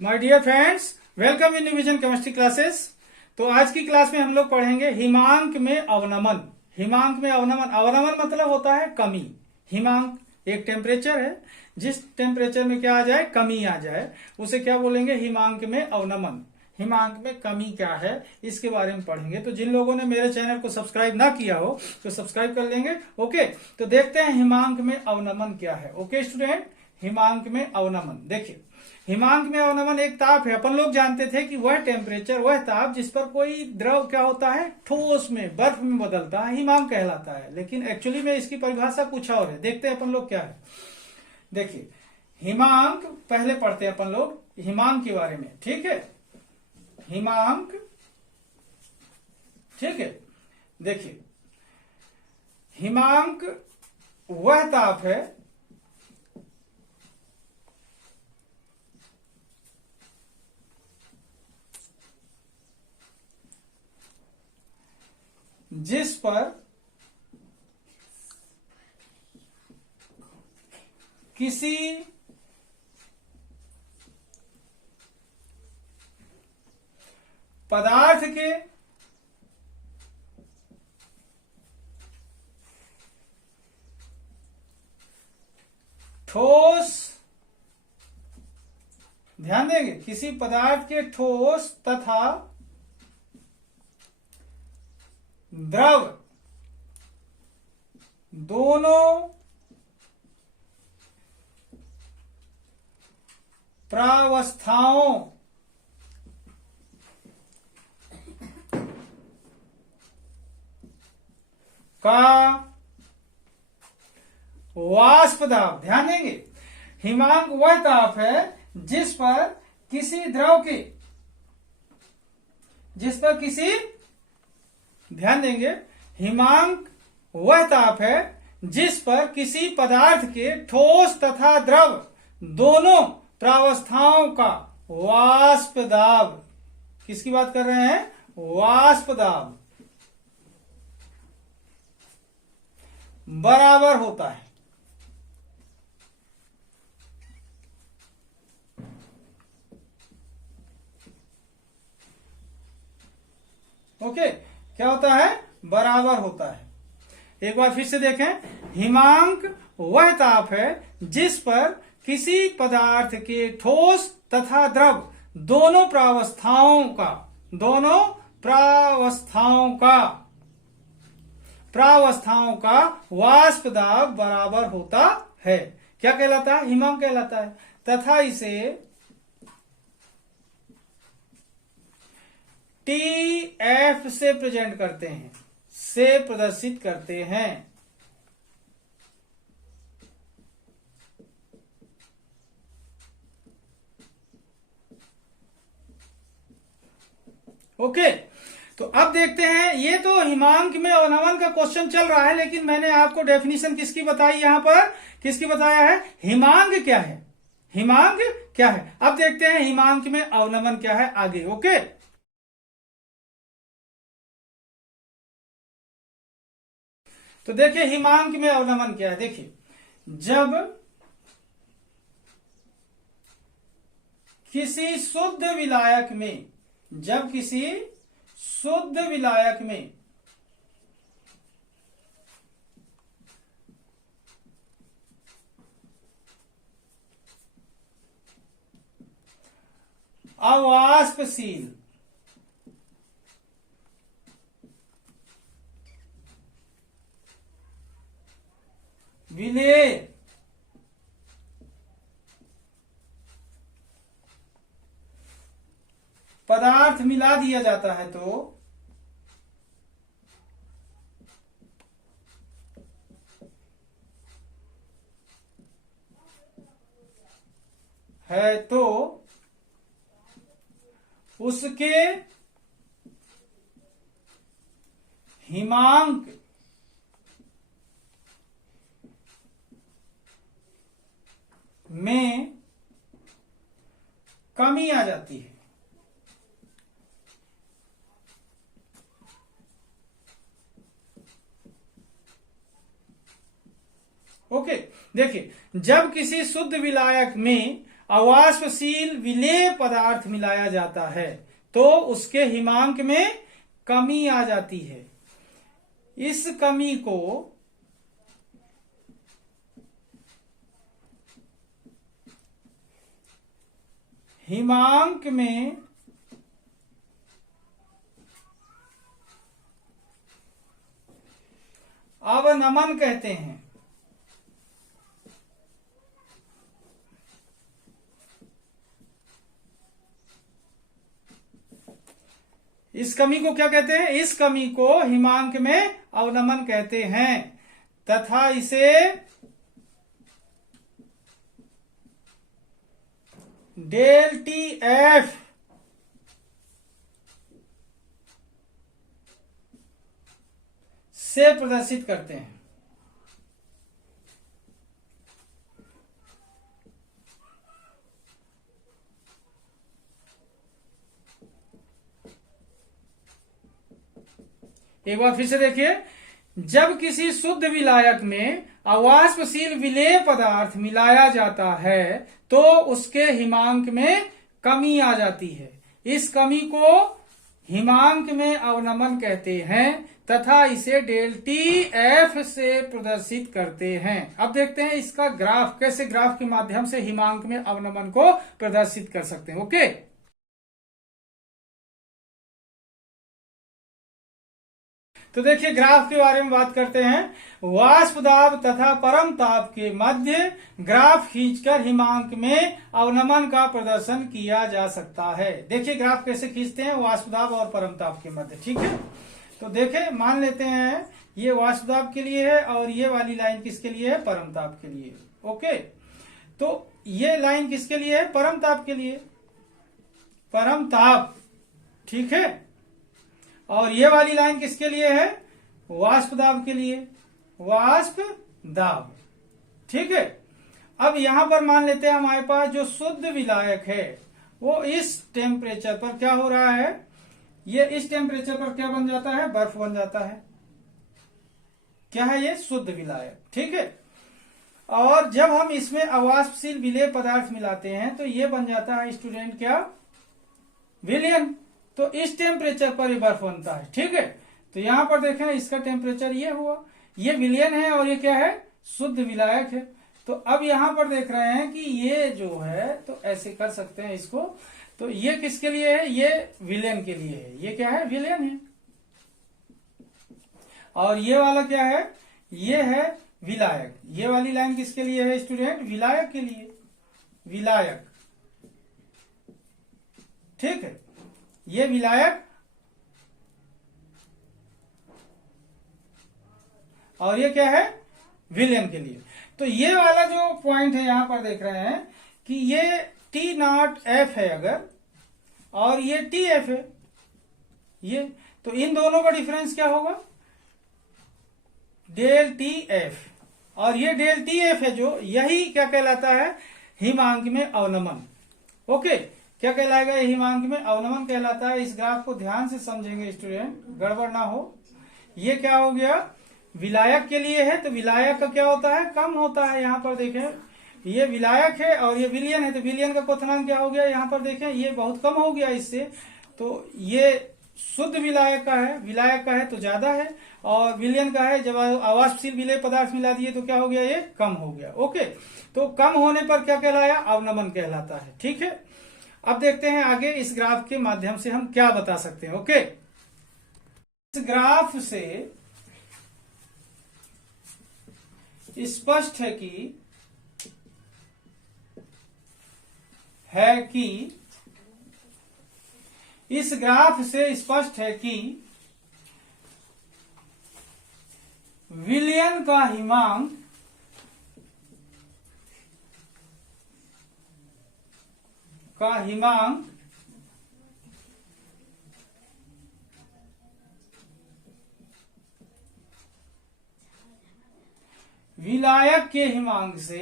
My dear friends, welcome in revision chemistry classes. तो आज की क्लास में हम लोग पढ़ेंगे हिमांक में अवनमन। हिमांक में अवनमन, अवनमन मतलब होता है कमी। हिमांक एक टेम्परेचर है, जिस टेम्परेचर में क्या आ जाए, कमी आ जाए, उसे क्या बोलेंगे, हिमांक में अवनमन। हिमांक में कमी क्या है, इसके बारे में पढ़ेंगे। तो जिन लोगों ने मेरे चैनल को सब्सक्राइब ना किया हो तो सब्सक्राइब कर लेंगे। ओके, तो देखते हैं हिमांक में अवनमन क्या है। ओके स्टूडेंट, हिमांक में अवनमन देखिए, हिमांक में अवनमन एक ताप है। अपन लोग जानते थे कि वह टेम्परेचर, वह ताप जिस पर कोई द्रव क्या होता है, ठोस में, बर्फ में बदलता है, हिमांक कहलाता है। लेकिन एक्चुअली में इसकी परिभाषा कुछ और है। देखते हैं अपन लोग क्या है। देखिए, हिमांक पहले पढ़ते हैं अपन लोग हिमांक के बारे में। ठीक है, हिमांक, ठीक है। देखिए, हिमांक वह ताप है जिस पर किसी पदार्थ के ठोस, ध्यान देंगे, किसी पदार्थ के ठोस तथा द्रव दोनों प्रावस्थाओं का वाष्प दाब। ध्यान देंगे, हिमांक वह ताप है जिस पर किसी द्रव के, ध्यान देंगे, हिमांक वह ताप है जिस पर किसी पदार्थ के ठोस तथा द्रव दोनों प्रावस्थाओं का वाष्प दाब, किसकी बात कर रहे हैं, वाष्प दाब बराबर होता है। ओके, क्या होता है, बराबर होता है। एक बार फिर से देखें, हिमांक वह ताप है जिस पर किसी पदार्थ के ठोस तथा द्रव दोनों प्रावस्थाओं का वाष्प दाब बराबर होता है। क्या कहलाता है, हिमांक कहलाता है। तथा इसे TF से प्रेजेंट करते हैं, से प्रदर्शित करते हैं। ओके, तो अब देखते हैं, ये तो हिमांक में अवनमन का क्वेश्चन चल रहा है, लेकिन मैंने आपको डेफिनेशन किसकी बताई, यहां पर किसकी बताया है, हिमांक क्या है, हिमांक क्या है। अब देखते हैं हिमांक में अवनमन क्या है आगे। ओके, तो देखिए हिमांक में अवनमन क्या है। देखिए, जब किसी शुद्ध विलायक में अवाष्पशील विलेय पदार्थ मिला दिया जाता है तो उसके हिमांक में कमी आ जाती है। ओके, देखिए, जब किसी शुद्ध विलायक में अवाष्पशील विलेय पदार्थ मिलाया जाता है तो उसके हिमांक में कमी आ जाती है। इस कमी को हिमांक में अवनमन कहते हैं। इस कमी को क्या कहते हैं? इस कमी को हिमांक में अवनमन कहते हैं तथा इसे डेल टी एफ से प्रदर्शित करते हैं। एक बार फिर से देखिए, जब किसी शुद्ध विलायक में अवाष्पशील विलेय पदार्थ मिलाया जाता है तो उसके हिमांक में कमी आ जाती है। इस कमी को हिमांक में अवनमन कहते हैं तथा इसे डेल टी एफ से प्रदर्शित करते हैं। अब देखते हैं इसका ग्राफ, कैसे ग्राफ के माध्यम से हिमांक में अवनमन को प्रदर्शित कर सकते हैं। ओके, तो देखिए ग्राफ के बारे में बात करते हैं। वाष्प दाब तथा परम ताप के मध्य ग्राफ खींचकर हिमांक में अवनमन का प्रदर्शन किया जा सकता है। देखिए ग्राफ कैसे खींचते हैं वाष्प दाब और परम ताप के मध्य। ठीक है, तो देखें, मान लेते हैं ये वाष्प दाब के लिए है और ये वाली लाइन किसके लिए है? परम ताप के लिए। ओके, तो ये लाइन किसके लिए है? परम ताप के लिए, परम ताप। ठीक है, और ये वाली लाइन किसके लिए है? वाष्प दाब के लिए, वाष्प दाब। ठीक है, अब यहां पर मान लेते हैं हमारे पास जो शुद्ध विलायक है वो इस टेम्परेचर पर क्या हो रहा है? ये इस टेम्परेचर पर क्या बन जाता है? बर्फ बन जाता है। क्या है ये? शुद्ध विलायक। ठीक है, और जब हम इसमें अवाष्पशील विलेय पदार्थ मिलाते हैं तो ये बन जाता है स्टूडेंट क्या? विलयन। तो इस टेम्परेचर पर ये बर्फ बनता है। ठीक है, तो यहां पर देखें इसका टेम्परेचर ये हुआ, ये विलयन है और ये क्या है? शुद्ध विलायक है। तो अब यहां पर देख रहे हैं कि ये जो है, तो ऐसे कर सकते हैं इसको, तो ये किसके लिए है? ये विलयन के लिए है। ये क्या है? विलयन है। और ये वाला क्या है? ये है विलायक। ये वाली लाइन किसके लिए है स्टूडेंट? विलायक के लिए, विलायक। ठीक है, ये विलायक और ये क्या है? विलयन के लिए। तो ये वाला जो पॉइंट है यहां पर देख रहे हैं कि ये टी नॉट एफ है अगर, और ये टी एफ है ये, तो इन दोनों का डिफरेंस क्या होगा? Del T F. और ये डेल टी एफ है जो, यही क्या कहलाता है? हिमांक में अवनमन। ओके, क्या कहलाएगा? ये हिमांक में अवनमन कहलाता है। इस ग्राफ को ध्यान से समझेंगे स्टूडेंट, गड़बड़ ना हो। ये क्या हो गया? विलायक के लिए है, तो विलायक का क्या होता है? कम होता है। यहाँ पर देखें ये विलायक है और ये विलयन है, तो विलयन का क्वथनांक क्या हो गया? यहाँ पर देखें ये बहुत कम हो गया इससे, तो ये शुद्ध विलायक का है, विलायक का है तो ज्यादा है, और विलयन का है, जब अवाष्पशील विलेय पदार्थ मिला दिए तो क्या हो गया? ये कम हो गया। ओके, तो कम होने पर क्या कहलाया? अवनमन कहलाता है। ठीक है, अब देखते हैं आगे इस ग्राफ के माध्यम से हम क्या बता सकते हैं। ओके, इस ग्राफ से स्पष्ट है कि इस ग्राफ से स्पष्ट है कि विलयन का हिमांक विलायक के हिमांक से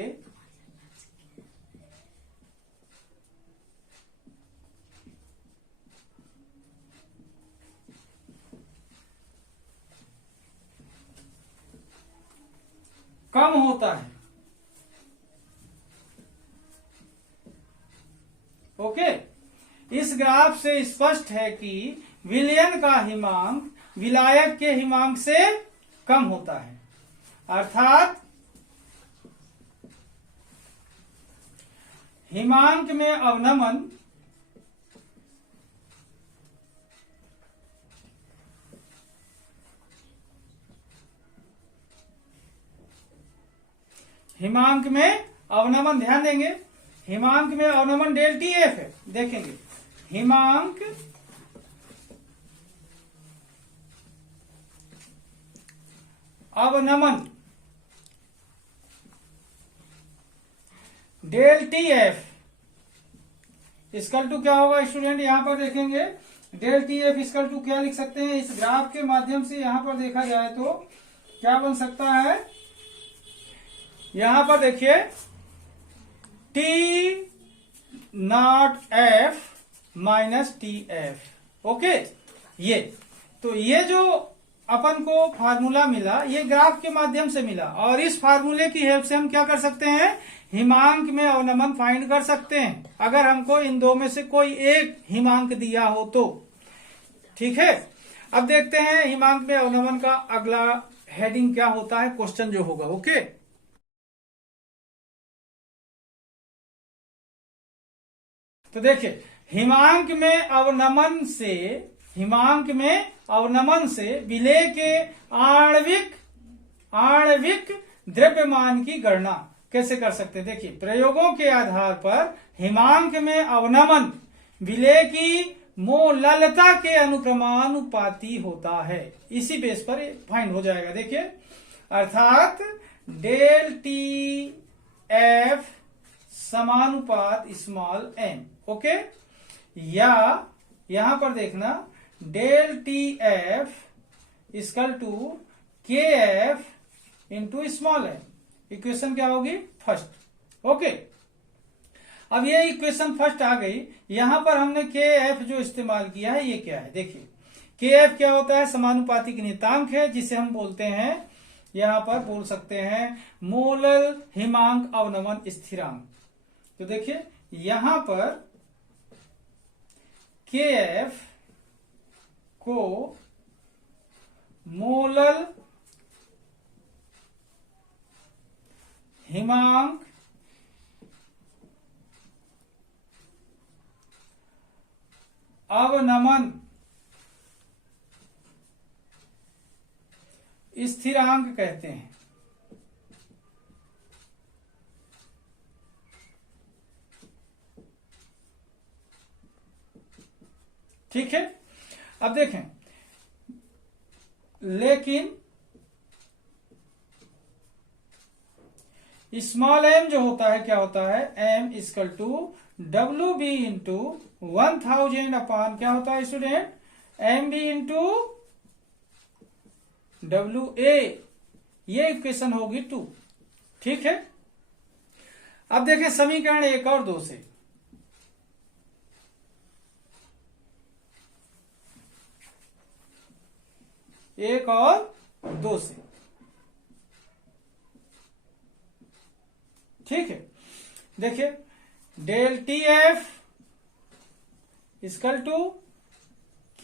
कम होता है। ओके। इस ग्राफ से स्पष्ट है कि विलयन का हिमांक विलायक के हिमांक से कम होता है, अर्थात हिमांक में अवनमन ध्यान देंगे, हिमांक में अवनमन डेल टी एफ है। देखेंगे हिमांक अवनमन del T F equal to क्या होगा स्टूडेंट, यहां पर देखेंगे del T F equal to क्या लिख सकते हैं, इस ग्राफ के माध्यम से यहां पर देखा जाए तो क्या बन सकता है, यहां पर देखिए T not F minus T F. Okay, ये तो ये जो अपन को फार्मूला मिला ये ग्राफ के माध्यम से मिला, और इस फार्मूले की हेल्प से हम क्या कर सकते हैं, हिमांक में अवनमन फाइंड कर सकते हैं, अगर हमको इन दो में से कोई एक हिमांक दिया हो तो। ठीक है, अब देखते हैं हिमांक में अवनमन का अगला हेडिंग क्या होता है, क्वेश्चन जो होगा। ओके, तो देखिए हिमांक में अवनमन से विलेय के आणविक द्रव्यमान की गणना कैसे कर सकते हैं। देखिए प्रयोगों के आधार पर हिमांक में अवनमन विलेय की मोललता के अनुक्रमानुपाती होता है, इसी बेस पर फाइंड हो जाएगा। देखिए अर्थात डेल टी एफ समानुपात स्मॉल एम। ओके, या यहां पर देखना del T F equal to K F into small m, equation क्या होगी फर्स्ट। ओके, अब ये इक्वेशन फर्स्ट आ गई, यहां पर हमने के एफ जो इस्तेमाल किया है ये क्या है, देखिए के एफ क्या होता है, समानुपातिक नियतांक है, जिसे हम बोलते हैं यहां पर बोल सकते हैं मोलल हिमांक अवनमन स्थिरांक। तो देखिए यहां पर के एफ को मोलल हिमांक अवनमन स्थिरांक कहते हैं। ठीक है, अब देखें लेकिन स्मॉल एम जो होता है क्या होता है, M equal to W B into 1000 upon क्या होता है student, M B into W A, ये इक्वेशन होगी 2। ठीक है, अब देखें समीकरण 1 और 2 से, एक और 2 से। ठीक है, देखिए del T F equal to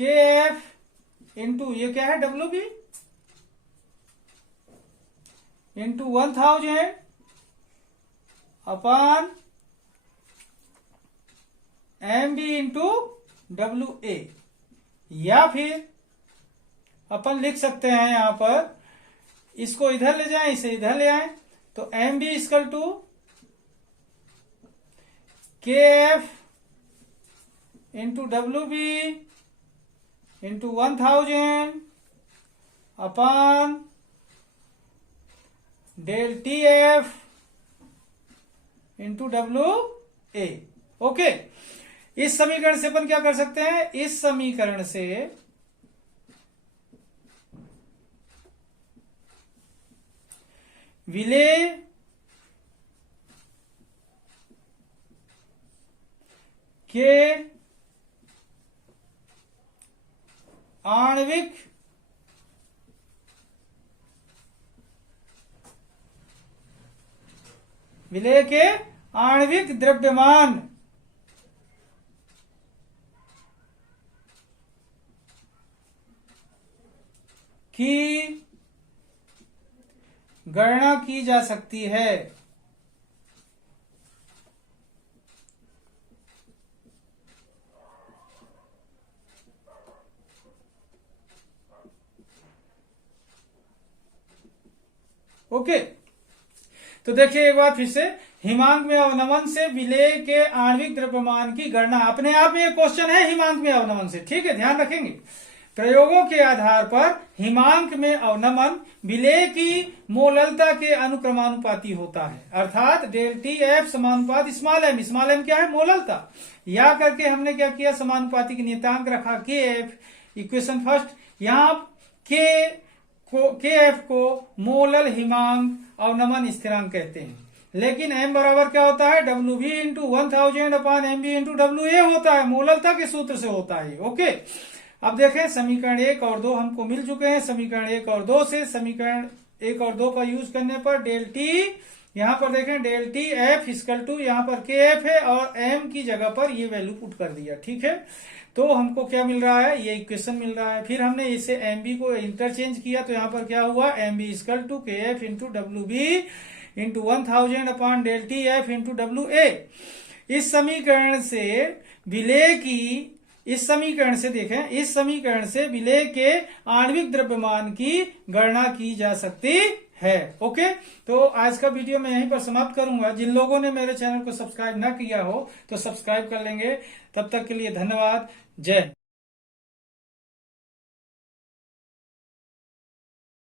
K F into ये क्या है W B into 1000 upon M B into W A, या फिर अपन लिख सकते हैं यहां पर इसको इधर ले जाएं, इसे इधर ले आए, तो M B equal to K F into W B into 1000 upon del T F into W A. Okay, इस समीकरण से अपन क्या कर सकते हैं, इस समीकरण से विलेय के आणविक द्रव्यमान की गणना की जा सकती है। ओके, तो देखिए एक बार फिर से, हिमांक में अवनमन से विलेय के आणविक द्रव्यमान की गणना, अपने आप में ये क्वेश्चन है हिमांक में अवनमन से, ठीक है, ध्यान रखेंगे। प्रयोगों के आधार पर हिमांक में अवनमन विलेय की मोललता के अनुक्रमानुपाती होता है, अर्थात डेल टी एफ समानुपात स्मॉल एम, स्मॉल एम क्या है, मोललता, या करके हमने क्या किया, समानुपाती की नियतांक रखा के एफ, इक्वेशन फर्स्ट, यहाँ के एफ को मोलल हिमांक अवनमन स्थिरांक कहते हैं, लेकिन m बराबर क्या होता है, W V into 1000 upon M B into W A होता है, मोललता के सूत्र से होता है। ओके, अब देखें समीकरण 1 और 2 हमको मिल चुके हैं। समीकरण 1 और 2 से, समीकरण 1 और 2 का यूज करने पर डेल टी, यहाँ पर देखें del T F equal to, यहाँ पर के एफ है और एम की जगह पर ये वैल्यू पुट कर दिया, ठीक है। तो हमको क्या मिल रहा है, ये इक्वेशन मिल रहा है। फिर हमने इसे एम बी को इंटरचेंज किया, तो यहाँ पर क्या हुआ, M B equal to K F into W B into 1000 upon del T F into W A. इस समीकरण से विलेय की, इस समीकरण से देखें, इस समीकरण से विलेय के आणविक द्रव्यमान की गणना की जा सकती है। ओके, तो आज का वीडियो मैं यहीं पर समाप्त करूंगा। जिन लोगों ने मेरे चैनल को सब्सक्राइब ना किया हो तो सब्सक्राइब कर लेंगे। तब तक के लिए धन्यवाद, जय।